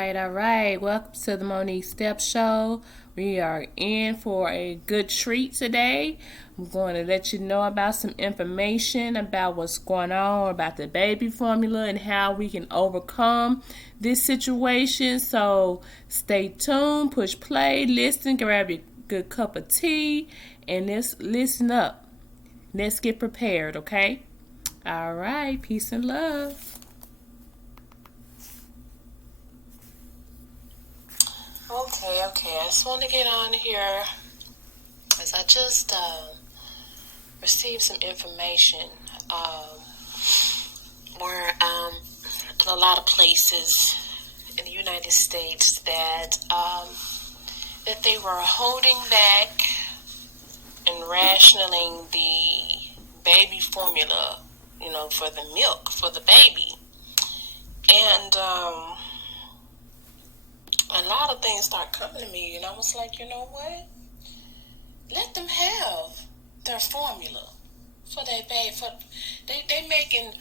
All right. Welcome to the Monique Step Show. We are in for a good treat today. I'm going to let you know about some information about what's going on about the baby formula and how we can overcome this situation. So stay tuned, push play, listen, grab your good cup of tea, and let's listen up. Let's get prepared, okay? All right. Peace and love. Okay. I just want to get on here as I just received some information where a lot of places in the United States that they were holding back and rationing the baby formula, for the milk for the baby, and a lot of things start coming to me, and I was like, you know what? Let them have their formula for their baby. They making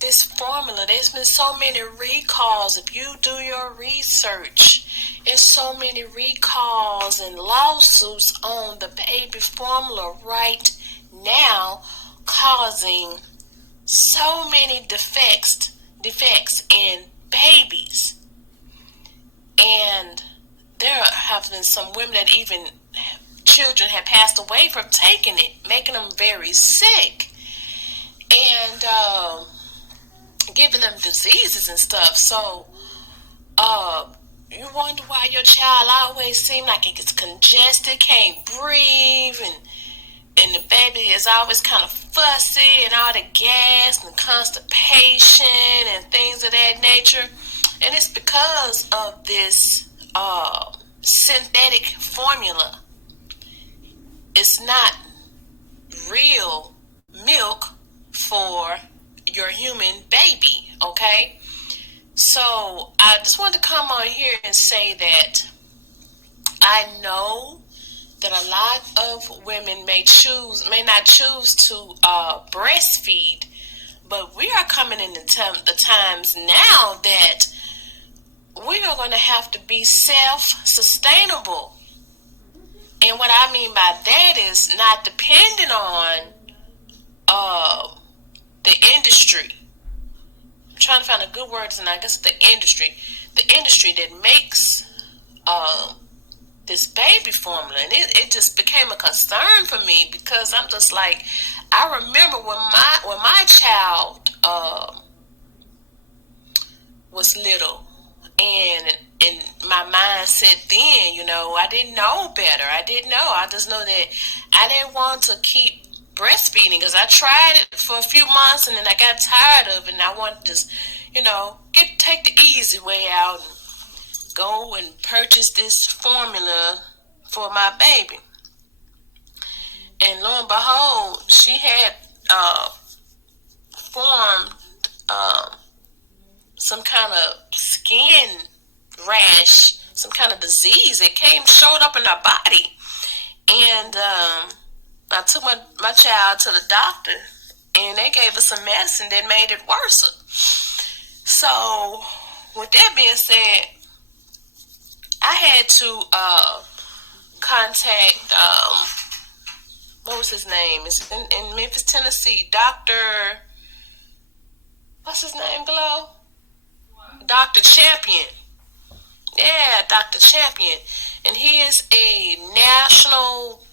this formula. There's been so many recalls. If you do your research, there's so many recalls and lawsuits on the baby formula right now, causing so many defects in babies. And there have been some women that even children have passed away from taking it, making them very sick, and giving them diseases and stuff. So you wonder why your child always seems like it gets congested, can't breathe, and the baby is always kind of fussy, and all the gas and constipation and things of that nature. And it's because of this synthetic formula. It's not real milk for your human baby, okay? So I just wanted to come on here and say that I know that a lot of women may not choose to breastfeed, but we are coming in the times now that we are going to have to be self-sustainable. And what I mean by that is not depending on the industry. I'm trying to find a good word, and I guess the industry that makes this baby formula. And it just became a concern for me, because I'm just like, I remember when my child was little. And in my mindset then, I didn't know better. I just know that I didn't want to keep breastfeeding, because I tried it for a few months and then I got tired of it, and I wanted to just, take the easy way out and go and purchase this formula for my baby. And lo and behold, she had formed some kind of skin rash, some kind of disease. It showed up in her body. And I took my child to the doctor, and they gave us some medicine that made it worse. So with that being said, I had to contact, what was his name? It's in Memphis, Tennessee. What's his name, Glow? Dr. Champion. Yeah, Dr. Champion. And he is a national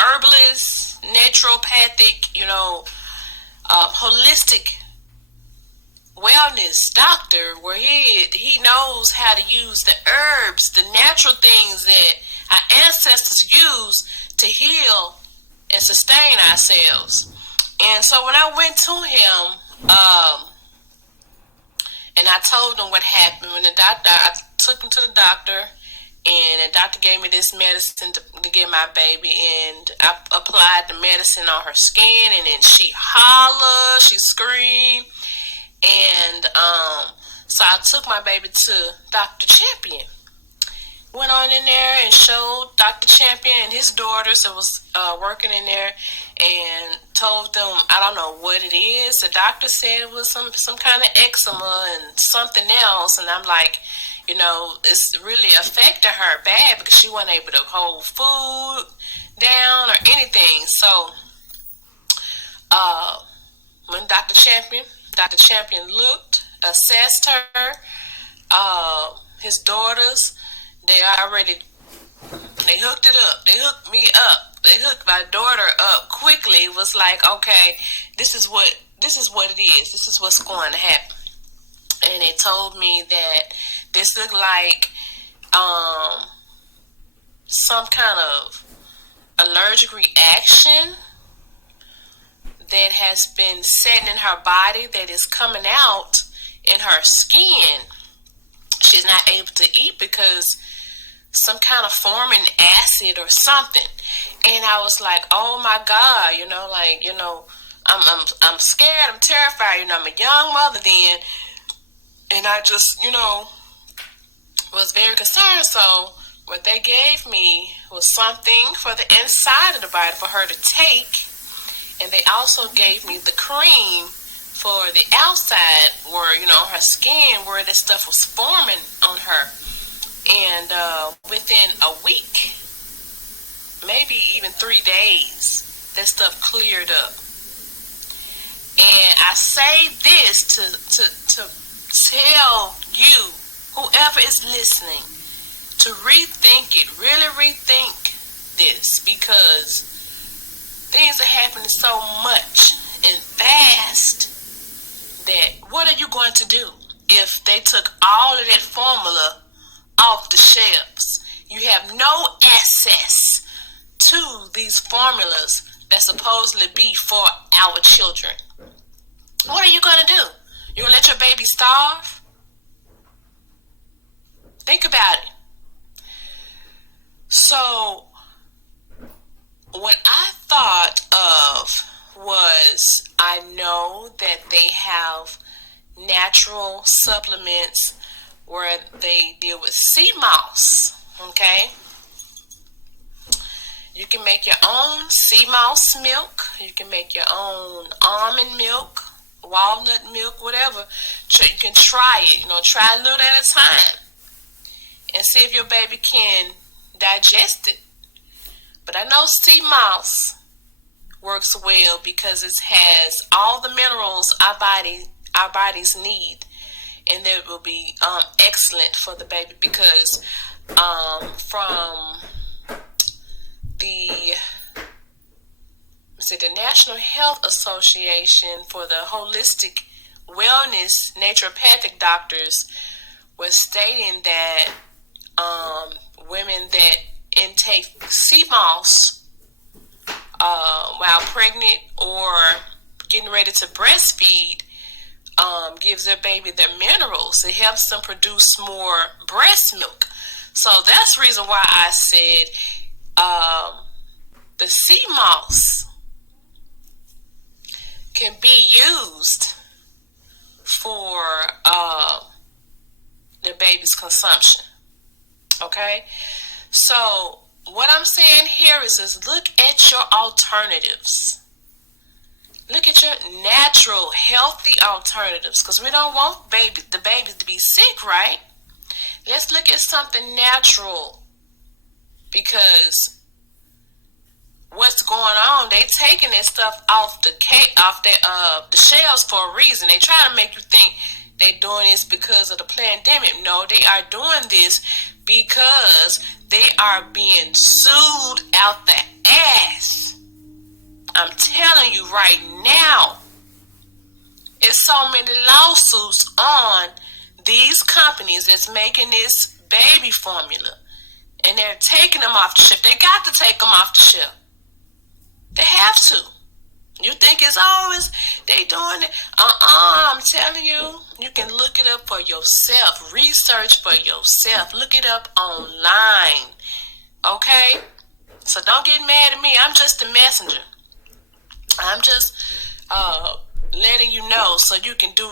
herbalist, naturopathic, holistic wellness doctor, where he knows how to use the herbs, the natural things that our ancestors used to heal and sustain ourselves. And so when I went to him, and I told him what happened, I took him to the doctor, and the doctor gave me this medicine to give my baby, and I applied the medicine on her skin, and then she hollered, she screamed, and so I took my baby to Dr. Champion. Went on in there and showed Dr. Champion and his daughters that was working in there, and told them, I don't know what it is. The doctor said it was some kind of eczema and something else, and I'm like, it's really affecting her bad because she wasn't able to hold food down or anything. So, when Dr. Champion looked, assessed her, his daughters, they hooked it up. They hooked me up. They hooked my daughter up quickly. It was like, okay, this is what it is. This is what's going to happen. And it told me that this looked like some kind of allergic reaction that has been setting in her body that is coming out in her skin. She's not able to eat because some kind of forming acid or something. And I was like, oh my God, I'm scared, I'm terrified, I'm a young mother then, and I just, was very concerned. So what they gave me was something for the inside of the body for her to take, and they also gave me the cream for the outside where, her skin, where this stuff was forming on her. And within a week, maybe even 3 days, that stuff cleared up. And I say this to tell you, whoever is listening, to rethink it, really rethink this, because things are happening so much and fast that what are you going to do if they took all of that formula off the shelves? You have no access to these formulas that supposedly be for our children. What are you going to do? You going to let your baby starve? Think about it. So, what I thought of was, I know that they have natural supplements where they deal with sea moss, okay? You can make your own sea moss milk. You can make your own almond milk, walnut milk, whatever. You can try it, try a little at a time and see if your baby can digest it. But I know sea moss works well because it has all the minerals our bodies need, and that will be excellent for the baby because from the National Health Association for the Holistic Wellness Naturopathic doctors was stating that women that intake sea moss while pregnant or getting ready to breastfeed gives their baby their minerals. It helps them produce more breast milk. So that's the reason why I said the sea moss can be used for the baby's consumption. Okay? So what I'm saying here is look at your alternatives. Look at your natural, healthy alternatives, because we don't want the babies to be sick, right? Let's look at something natural, because what's going on? They taking that stuff off the shelves for a reason. They try to make you think they're doing this because of the pandemic. No, they are doing this because they are being sued out the ass. I'm telling you right now, it's so many lawsuits on these companies that's making this baby formula, and they're taking them off the shelf. They got to take them off the shelf. They have to. You think it's always they doing it? I'm telling you, you can look it up for yourself. Research for yourself. Look it up online. Okay? So don't get mad at me. I'm just a messenger. I'm just letting you know so you can do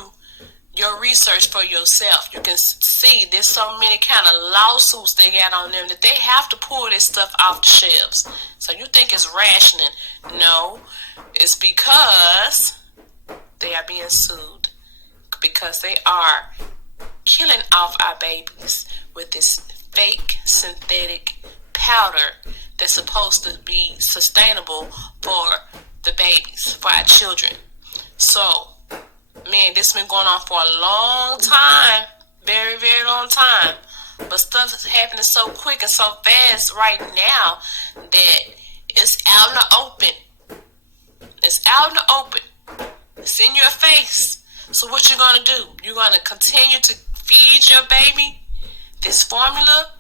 your research for yourself. You can see there's so many kind of lawsuits they got on them that they have to pull this stuff off the shelves. So you think it's rationing. No, it's because they are being sued, because they are killing off our babies with this fake synthetic powder that's supposed to be sustainable for the babies, for our children. So, man, this has been going on for a long time. Very, very long time. But stuff is happening so quick and so fast right now that it's out in the open. It's out in the open. It's in your face. So what you going to do? You're going to continue to feed your baby this formula,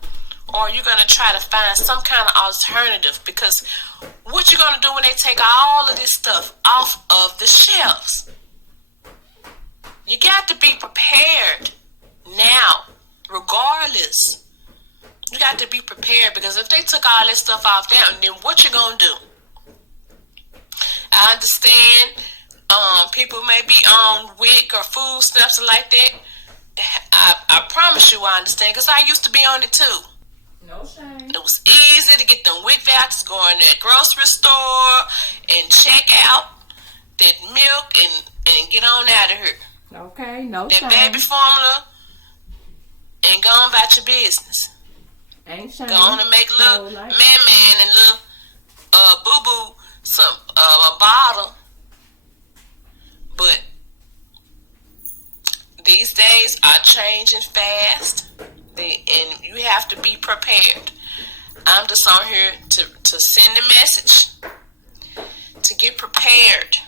or you're going to try to find some kind of alternative? Because what you going to do when they take all of this stuff off of the shelves? You got to be prepared now, regardless. You got to be prepared, because if they took all this stuff off down, then what you going to do? I understand people may be on WIC or food stamps or like that. I promise you I understand, because I used to be on it too. No shame. It was easy to get them WIC vouchers, go in the grocery store and check out that milk and get on out of here. Okay, no that shame. baby formula, and go on about your business. Ain't shame. Go on and make little man and little boo-boo some a bottle. But these days are changing fast, and you have to be prepared. I'm just on here to send a message, to get prepared.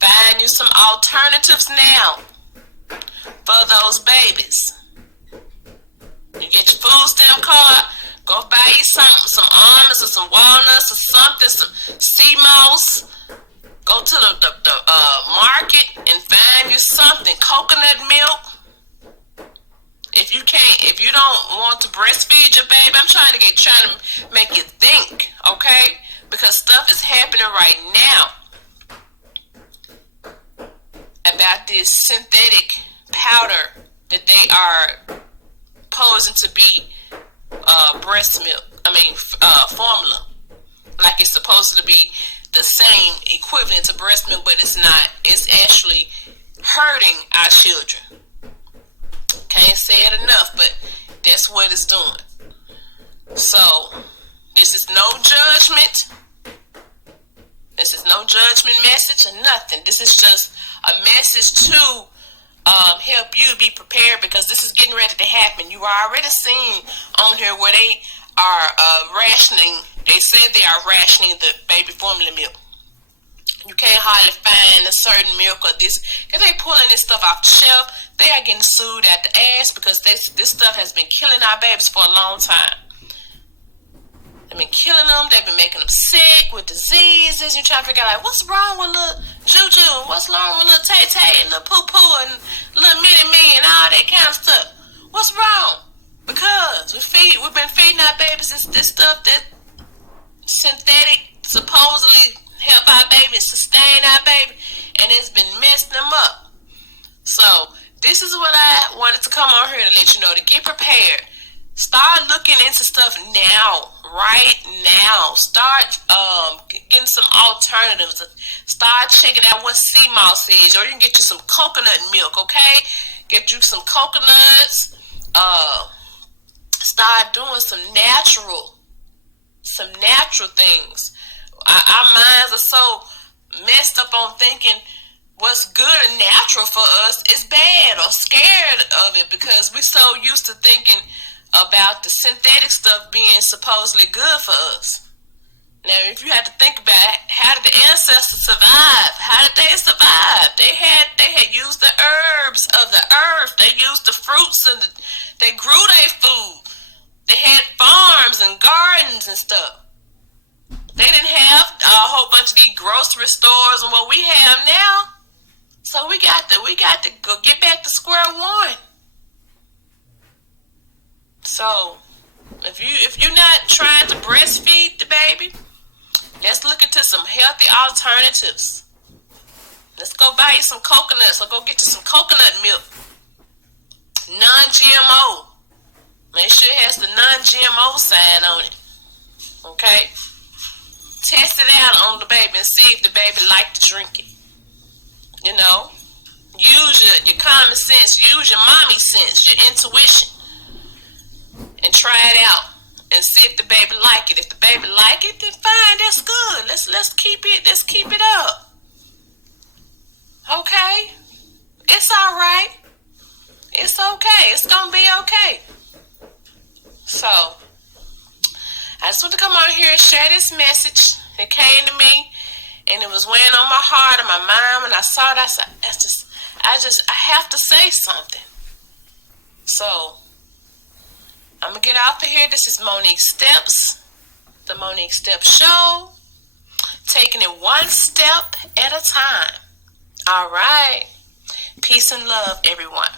Find you some alternatives now for those babies. You get your food stamp card, go buy you something, some almonds or some walnuts or something, some sea moss. Go to the market and find you something. Coconut milk. If you don't want to breastfeed your baby, I'm trying to make you think, okay? Because stuff is happening right now about this synthetic powder that they are posing to be breast milk. Formula. Like it's supposed to be the same equivalent to breast milk, but it's not. It's actually hurting our children. Can't say it enough, but that's what it's doing. So, this is no judgment. This is no judgment message or nothing. This is just a message to help you be prepared, because this is getting ready to happen. You are already seeing on here where they are rationing. They said they are rationing the baby formula milk. You can't hardly find a certain milk or this, because they pulling this stuff off the shelf. They are getting sued at the ass, because this stuff has been killing our babies for a long time. They've been killing them. They've been making them sick with diseases. You're trying to figure out, like, what's wrong with little Juju? What's wrong with little Tay Tay and little Poo Poo and little Minnie Me and all that kind of stuff? What's wrong? Because we've been feeding our babies this stuff that synthetic supposedly help our babies, sustain our baby, and it's been messing them up. So this is what I wanted to come on here to let you know, to get prepared. Start looking into stuff now, right now. Start getting some alternatives. Start checking out what sea moss is, or you can get you some coconut milk, okay? Get you some coconuts. Start doing some natural things. Our minds are so messed up on thinking what's good and natural for us is bad, or scared of it, because we're so used to thinking about the synthetic stuff being supposedly good for us. Now, if you had to think about it, how did the ancestors survive? How did they survive? They had used the herbs of the earth. They used the fruits, and they grew their food. They had farms and gardens and stuff. They didn't have a whole bunch of these grocery stores and what we have now. So we got to go get back to square one. So if you're not trying to breastfeed the baby, let's look into some healthy alternatives. Let's go buy you some coconuts, or go get you some coconut milk. Non-GMO. Make sure it has the non-GMO sign on it. Okay? Test it out on the baby and see if the baby like to drink it. Use your common sense. Use your mommy sense, your intuition, and try it out and see if the baby like it. If the baby like it, then fine, that's good. Let's keep it up. Okay? It's all right. It's okay. It's gonna be okay. So, I just want to come on here and share this message. It came to me, and it was weighing on my heart and my mind. When I saw it, I said, I have to say something. So, I'm going to get off of here. This is Monique Steps, the Monique Steps Show, taking it one step at a time. All right. Peace and love, everyone.